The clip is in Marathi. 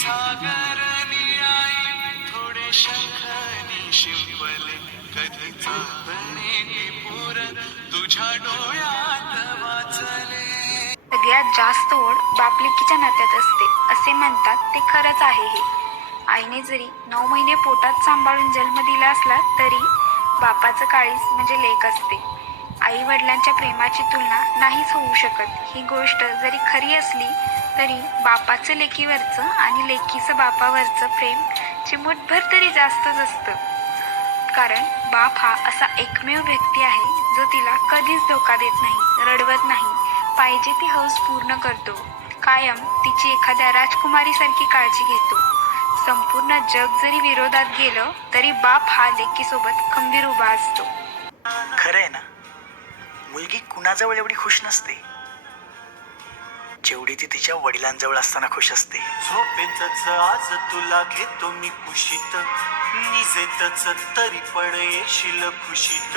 सागर निळाई थोडे शंखनी शिंपले कधी चांदणे पूर तुझ्या डोळ्यात वाचले. सगळ्यात जास्त ओढ बापलेकीच्या नात्यात असते असे म्हणतात ते खरंच आहे. हे आईने जरी 9 महिने पोटात सांभाळून जन्म दिला असला तरी बापाचं काळीज म्हणजे लेक असते. आई वडिलांच्या प्रेमाची तुलना नाहीच होऊ शकत. ही गोष्ट जरी खरी असली तरी बापाचं लेकीवरचं आणि लेकीचं बापावरचं प्रेम चिमूटभर तरी जास्तच असतं. कारण बाप हा असा एकमेव व्यक्ती आहे जो तिला कधीच धोका देत नाही, रडवत नाही, पाहिजे ती हौस पूर्ण करतो, कायम तिची एखाद्या राजकुमारीसारखी काळजी घेतो. संपूर्ण जग जरी विरोधात गेलं तरी बाप हा लेकीसोबत खंबीर उभा असतो. खरंय ना, मुलगी कुणाजवळ एवढी खुश नसते जेवढी ती तिच्या वडिलांजवळ असताना खुश असते. झोपेतच आज तुला घेतो मी कुशीत, निजेतच तरी पण येशील खुशीत.